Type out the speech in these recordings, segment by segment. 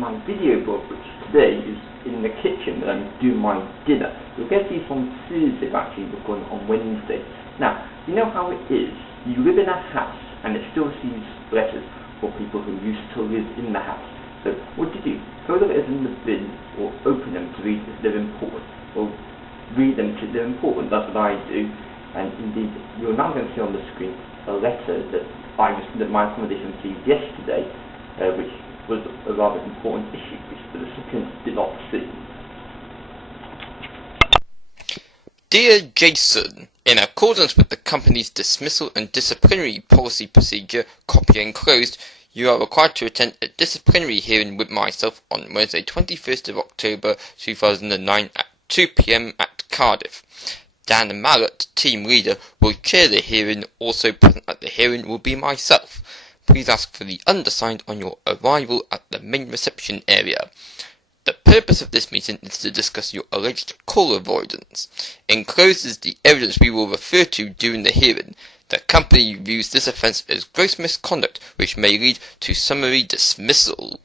my video blog, which today is in the kitchen that I'm doing my dinner. You'll get these on Thursday, actually recording on Wednesday. Now, you know how it is. You live in a house and it still receives letters for people who used to live in the house. So what do you do? Throw the letters in the bin or open them to read if they're important. Or read them to they're important. That's what I do. And indeed, you're now going to see on the screen a letter that my accommodation received yesterday, which was a rather important issue, which the recipients did not see. Dear Jason, in accordance with the company's dismissal and disciplinary policy procedure, copy enclosed, you are required to attend a disciplinary hearing with myself on Wednesday 21st of October 2009 at 2 p.m. at Cardiff. Dan Mallett, team leader, will chair the hearing. Also present at the hearing will be myself. Please ask for the undersigned on your arrival at the main reception area. The purpose of this meeting is to discuss your alleged call avoidance. Enclosed is the evidence we will refer to during the hearing. The company views this offence as gross misconduct, which may lead to summary dismissal.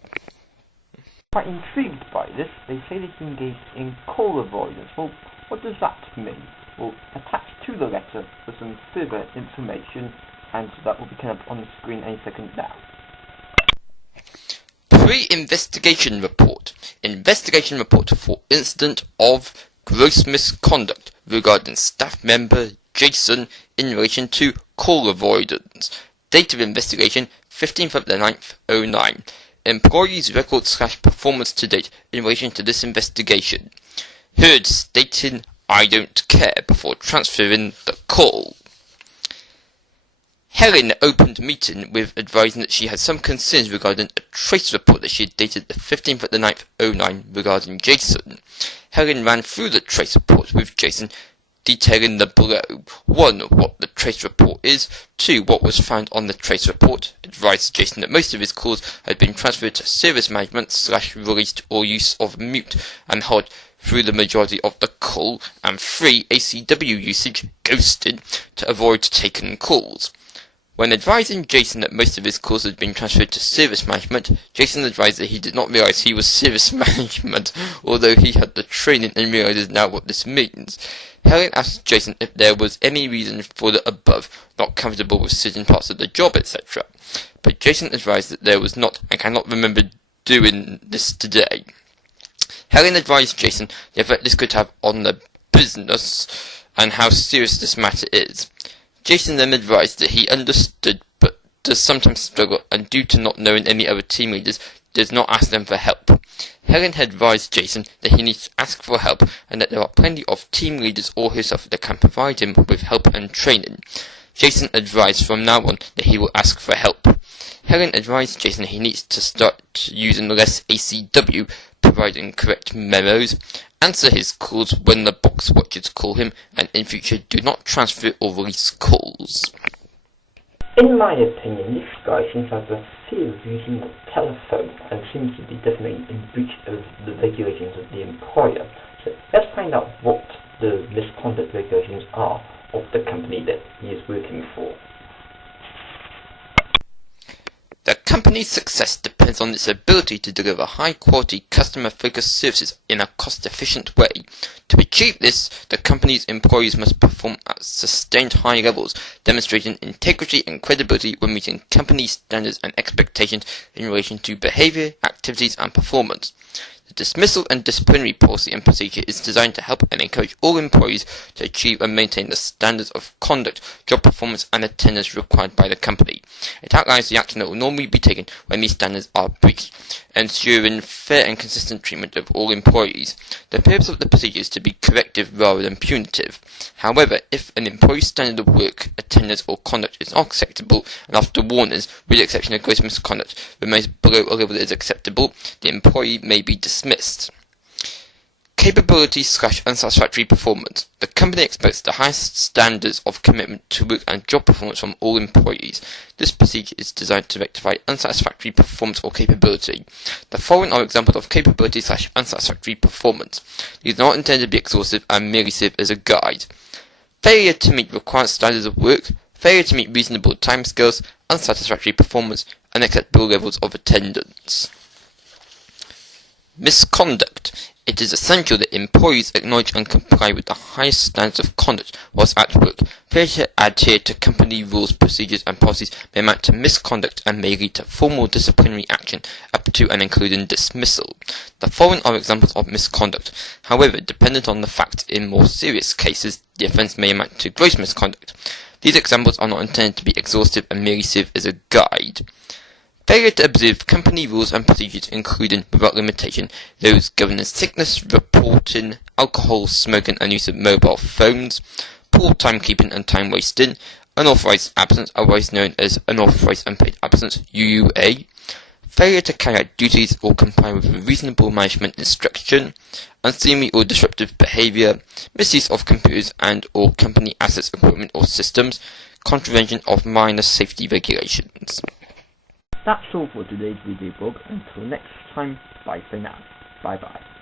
Quite intrigued by this, they say they engaged in call avoidance. Well, what does that mean? Well, attached to the letter for some further information, and that will be coming up on the screen any second now. Pre-investigation report. Investigation report for incident of gross misconduct regarding staff member Jason in relation to call avoidance. Date of investigation 15th of the 9th, 09. Employees record / performance to date in relation to this investigation. Heard stating I don't care before transferring the call. Helen opened meeting with advising that she had some concerns regarding a trace report that she had dated the 15th of the 9th, 09 regarding Jason. Helen ran through the trace report with Jason, detailing the below. 1. What the trace report is. 2. What was found on the trace report. Advised Jason that most of his calls had been transferred to service management / released or use of mute and held through the majority of the call. And 3. ACW usage, ghosted, to avoid taken calls. When advising Jason that most of his calls had been transferred to service management, Jason advised that he did not realise he was service management, although he had the training and realises now what this means. Helen asked Jason if there was any reason for the above, not comfortable with certain parts of the job, etc. But Jason advised that there was not, and cannot remember doing this today. Helen advised Jason the effect this could have on the business and how serious this matter is. Jason then advised that he understood but does sometimes struggle, and due to not knowing any other team leaders, does not ask them for help. Helen had advised Jason that he needs to ask for help and that there are plenty of team leaders or herself that can provide him with help and training. Jason advised from now on that he will ask for help. Helen advised Jason that he needs to start using less ACW, providing correct memos, answer his calls when the box watchers call him, and in future do not transfer or release calls. In my opinion, this guy seems to have a fear of using the telephone and seems to be definitely in breach of the regulations of the employer. So let's find out what the misconduct regulations are of the company that he is working for. The company's success depends on its ability to deliver high-quality, customer-focused services in a cost-efficient way. To achieve this, the company's employees must perform at sustained high levels, demonstrating integrity and credibility when meeting company standards and expectations in relation to behavior, activities, and performance. The dismissal and disciplinary policy and procedure is designed to help and encourage all employees to achieve and maintain the standards of conduct, job performance, and attendance required by the company. It outlines the action that will normally be taken when these standards are breached, ensuring fair and consistent treatment of all employees. The purpose of the procedure is to be corrective rather than punitive. However, if an employee's standard of work, attendance, or conduct is not acceptable, and after warnings, with the exception of gross misconduct, remains below a level that is acceptable, the employee may be dismissed. Capability / unsatisfactory performance. The company expects the highest standards of commitment to work and job performance from all employees. This procedure is designed to rectify unsatisfactory performance or capability. The following are examples of capability / unsatisfactory performance. These are not intended to be exhaustive and merely serve as a guide. Failure to meet required standards of work, failure to meet reasonable timescales, unsatisfactory performance, unacceptable levels of attendance. Misconduct. It is essential that employees acknowledge and comply with the highest standards of conduct whilst at work. Failure to adhere to company rules, procedures and policies may amount to misconduct and may lead to formal disciplinary action up to and including dismissal. The following are examples of misconduct. However, dependent on the facts, in more serious cases, the offence may amount to gross misconduct. These examples are not intended to be exhaustive and merely serve as a guide. Failure to observe company rules and procedures including, without limitation, those governing sickness reporting, alcohol, smoking and use of mobile phones, poor timekeeping and time wasting, unauthorised absence, otherwise known as unauthorised unpaid absence, UUA, failure to carry out duties or comply with reasonable management instruction, unseemly or disruptive behaviour, misuse of computers and or company assets, equipment or systems, contravention of minor safety regulations. That's all for today's video blog. Until next time, bye for now. Bye bye.